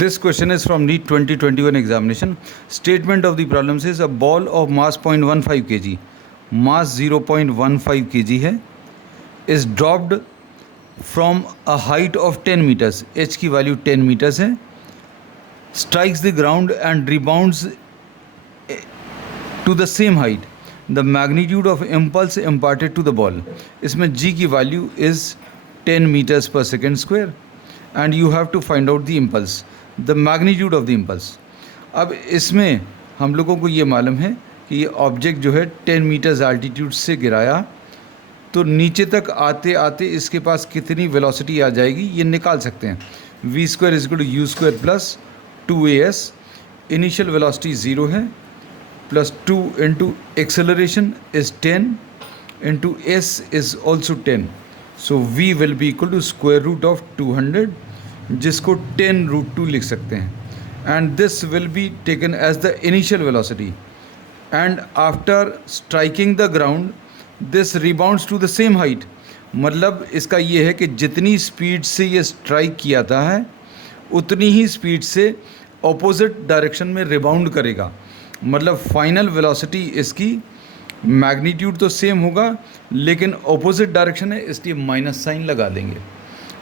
This question is from NEET 2021 examination. Statement of the problem says a ball of mass 0.15 kg, mass 0.15 kg है, is dropped from a height of 10 meters. H की value 10 meters है. Strikes the ground and rebounds to the same height. The magnitude of impulse imparted to the ball. इसमें G की value is 10 meters per second square and you have to find out the impulse, the magnitude of the impulse. अब इसमें हम लोगों को ये मालूम है कि ये ऑब्जेक्ट जो है 10 मीटर्स एल्टीट्यूड से गिराया तो नीचे तक आते आते इसके पास कितनी वेलोसिटी आ जाएगी ये निकाल सकते हैं. V square is equal to U square plus 2as. Initial velocity 0 है plus 2 into acceleration is 10 into S is also 10. So v will be equal to square root of 200 जिसको 10 रूट 2 लिख सकते हैं. And this will be taken as the initial velocity and after striking the ground this rebounds to the same height. मतलब इसका ये है कि जितनी स्पीड से ये स्ट्राइक किया था है उतनी ही स्पीड से ऑपोजिट डायरेक्शन में रिबाउंड करेगा. मतलब फाइनल वेलोसिटी इसकी मैग्नीट्यूड तो सेम होगा लेकिन ऑपोजिट डायरेक्शन है इसलिए माइनस साइन लगा देंगे.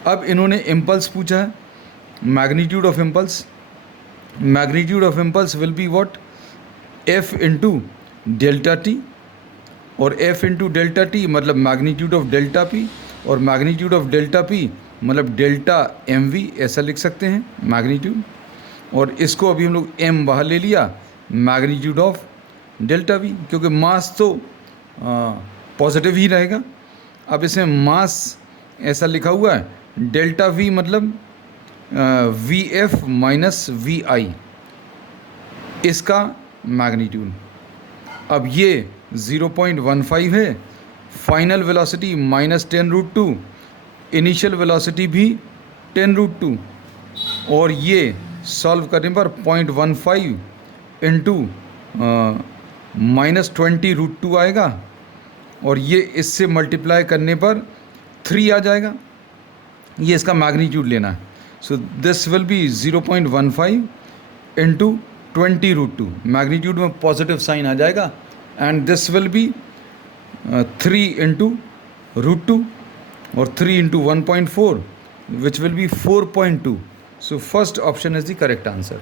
अब इन्होंने इम्पल्स पूछा है, magnitude of impulse. Magnitude of impulse will be what, F into delta T, और एफ इंटू डेल्टा टी मतलब मैग्नीट्यूड ऑफ डेल्टा पी, और मैग्नीट्यूड ऑफ डेल्टा पी मतलब डेल्टा एम वी ऐसा लिख सकते हैं मैग्नीट्यूड. और इसको अभी हम लोग एम बाहर ले लिया, मैग्नीट्यूड ऑफ डेल्टा वी, क्योंकि मास तो पॉजिटिव ही रहेगा. अब इसमें मास ऐसा लिखा हुआ है, डेल्टा वी मतलब V F minus V I, इसका मैग्नीट्यूड. अब ये 0.15 है, final velocity minus 10 root 2, initial velocity भी 10 रूट 2, और ये सॉल्व करने पर 0.15 इंटू माइनस 20 रूट 2 आएगा, और ये इससे मल्टीप्लाई करने पर 3 आ जाएगा. ये इसका मैग्नीट्यूड लेना है. So this will be 0.15 into 20 root 2. Magnitude में पॉजिटिव साइन आ जाएगा and this will be 3 into root 2 और 3 into 1.4 which will be 4.2. So first option is the correct answer.